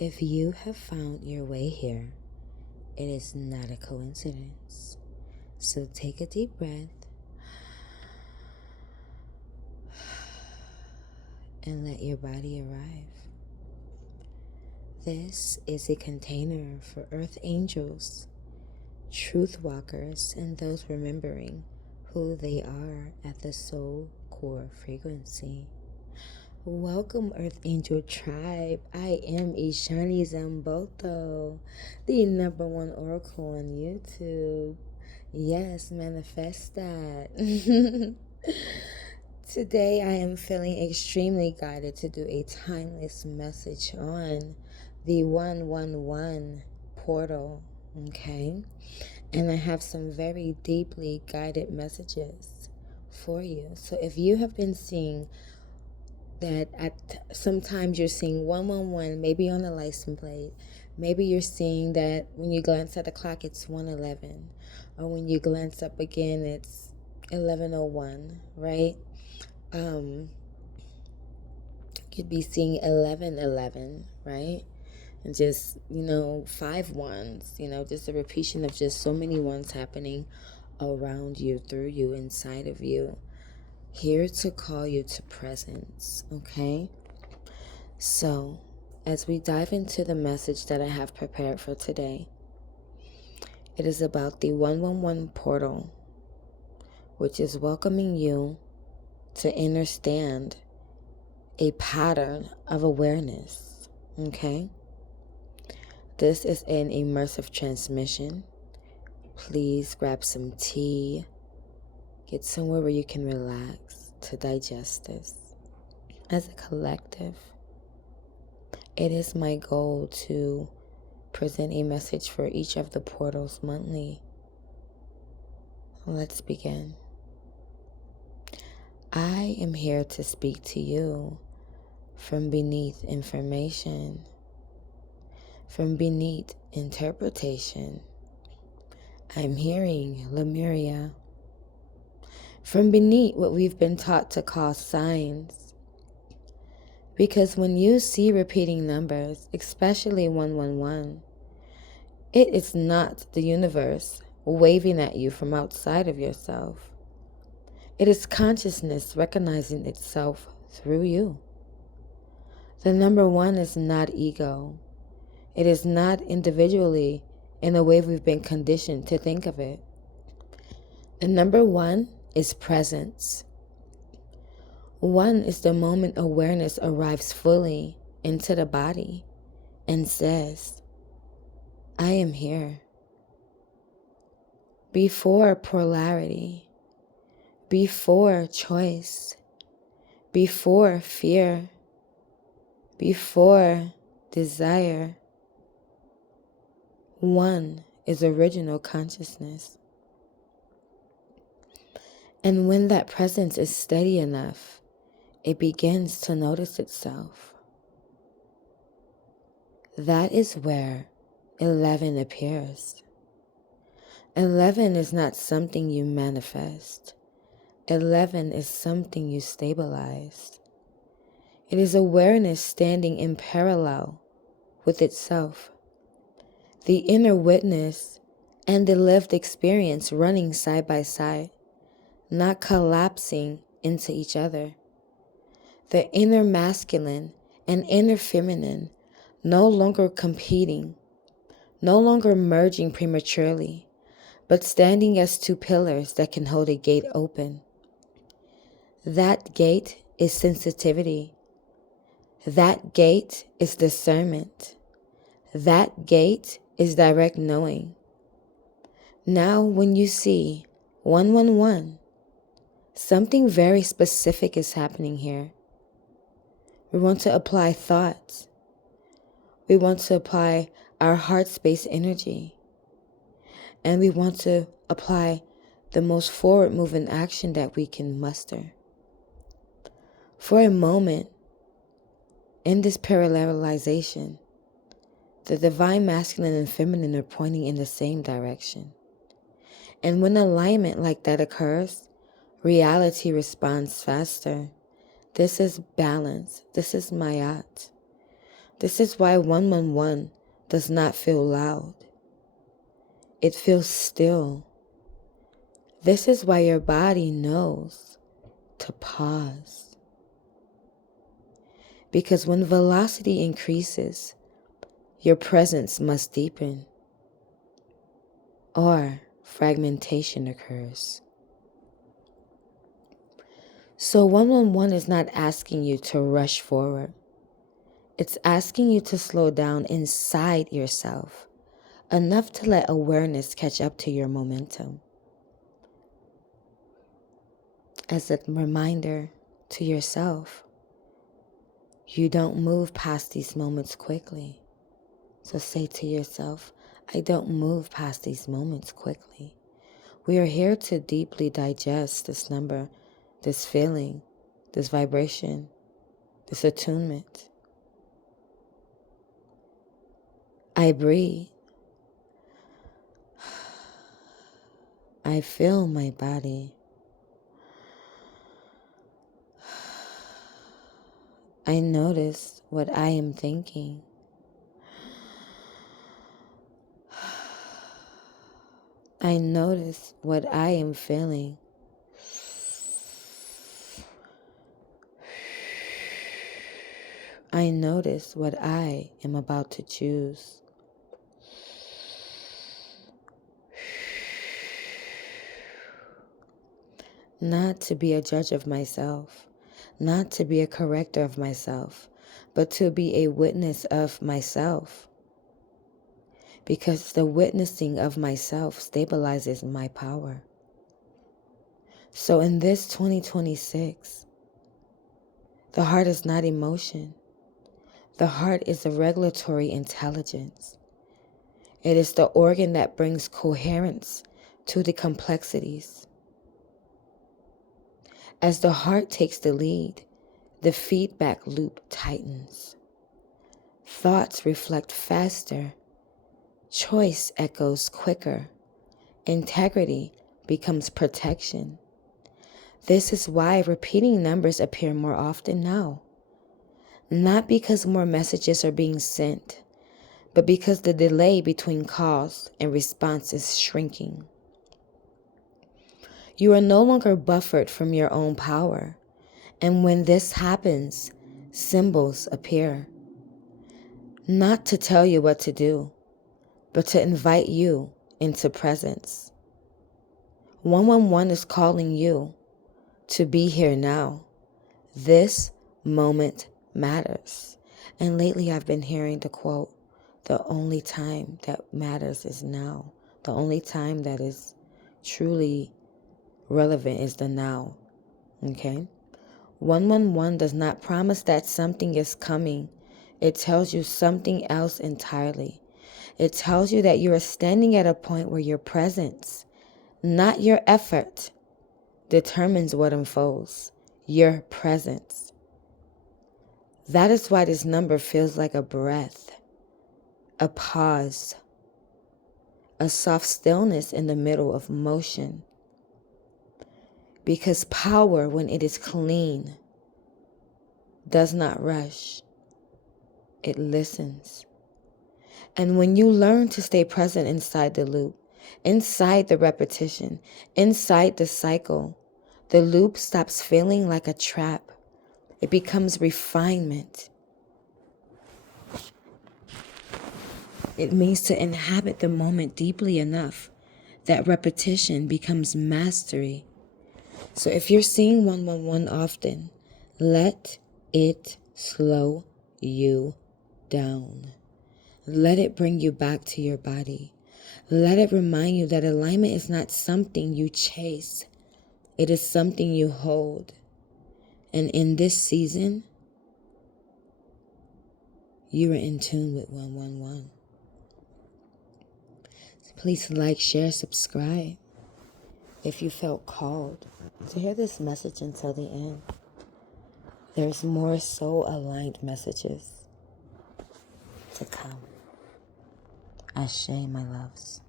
If you have found your way here, it is not a coincidence. So take a deep breath and let your body arrive. This is a container for earth angels, truth walkers, and those remembering who they are at the soul core frequency. Welcome, Earth Angel Tribe. I am Ishani Zamboto, the #1 oracle on YouTube. Yes, manifest that. Today, I am feeling extremely guided to do a timeless message on the 111 portal, okay? And I have some very deeply guided messages for you. So if you have been seeing that sometimes you're seeing 111, maybe on the license plate, maybe you're seeing that when you glance at the clock it's 111, or when you glance up again it's 11:01, right? Could be seeing 11:11, right? And just 5 ones, just a repetition of just so many ones happening around you, through you, inside of you, here to call you to presence. Okay, so as we dive into the message that I have prepared for today, it is about the 111 portal, which is welcoming you to understand a pattern of awareness. Okay, this is an immersive transmission. Please grab some tea, get somewhere where you can relax to digest this. As a collective, it is my goal to present a message for each of the portals monthly. Let's begin. I am here to speak to you from beneath information, from beneath interpretation. I'm hearing Lemuria, from beneath what we've been taught to call signs. Because when you see repeating numbers, especially 111, it is not the universe waving at you from outside of yourself. It is consciousness recognizing itself through you. The number 1 is not ego. It is not individually in the way we've been conditioned to think of it. The number 1 is presence. 1 is the moment awareness arrives fully into the body and says, I am here. Before polarity, before choice, before fear, before desire, 1 is original consciousness. And when that presence is steady enough, it begins to notice itself. That is where 11 appears. 11 is not something you manifest. 11 is something you stabilize. It is awareness standing in parallel with itself. The inner witness and the lived experience running side by side, not collapsing into each other. The inner masculine and inner feminine no longer competing, no longer merging prematurely, but standing as 2 pillars that can hold a gate open. That gate is sensitivity. That gate is discernment. That gate is direct knowing. Now, when you see 111, something very specific is happening here. We want to apply thoughts. We want to apply our heart space energy. And we want to apply the most forward moving action that we can muster. For a moment, in this parallelization, the divine masculine and feminine are pointing in the same direction. And when alignment like that occurs, reality responds faster. This is balance. This is mayat. This is why 111 does not feel loud. It feels still. This is why your body knows to pause. Because when velocity increases, your presence must deepen, or fragmentation occurs. So 111 is not asking you to rush forward. It's asking you to slow down inside yourself, enough to let awareness catch up to your momentum. As a reminder to yourself, you don't move past these moments quickly. So say to yourself, I don't move past these moments quickly. We are here to deeply digest this number, this feeling, this vibration, this attunement. I breathe. I feel my body. I notice what I am thinking. I notice what I am feeling. I notice what I am about to choose. Not to be a judge of myself, not to be a corrector of myself, but to be a witness of myself. Because the witnessing of myself stabilizes my power. So in this 2026, the heart is not emotion. The heart is a regulatory intelligence. It is the organ that brings coherence to the complexities. As the heart takes the lead, the feedback loop tightens. Thoughts reflect faster. Choice echoes quicker. Integrity becomes protection. This is why repeating numbers appear more often now. Not because more messages are being sent, but because the delay between cause and response is shrinking. You are no longer buffered from your own power. And when this happens, symbols appear. Not to tell you what to do, but to invite you into presence. 111 is calling you to be here now. This moment matters. And lately I've been hearing the quote, the only time that matters is now. The only time that is truly relevant is the now. Okay? 111 does not promise that something is coming. It tells you something else entirely. It tells you that you are standing at a point where your presence, not your effort, determines what unfolds. Your presence. That is why this number feels like a breath, a pause, a soft stillness in the middle of motion. Because power, when it is clean, does not rush. It listens. And when you learn to stay present inside the loop, inside the repetition, inside the cycle, the loop stops feeling like a trap. It becomes refinement. It means to inhabit the moment deeply enough that repetition becomes mastery. So if you're seeing 111 often, let it slow you down. Let it bring you back to your body. Let it remind you that alignment is not something you chase. It is something you hold. And in this season, you are in tune with 111. So please like, share, subscribe if you felt called to hear this message until the end. There's more soul-aligned messages to come. Ashe, my loves.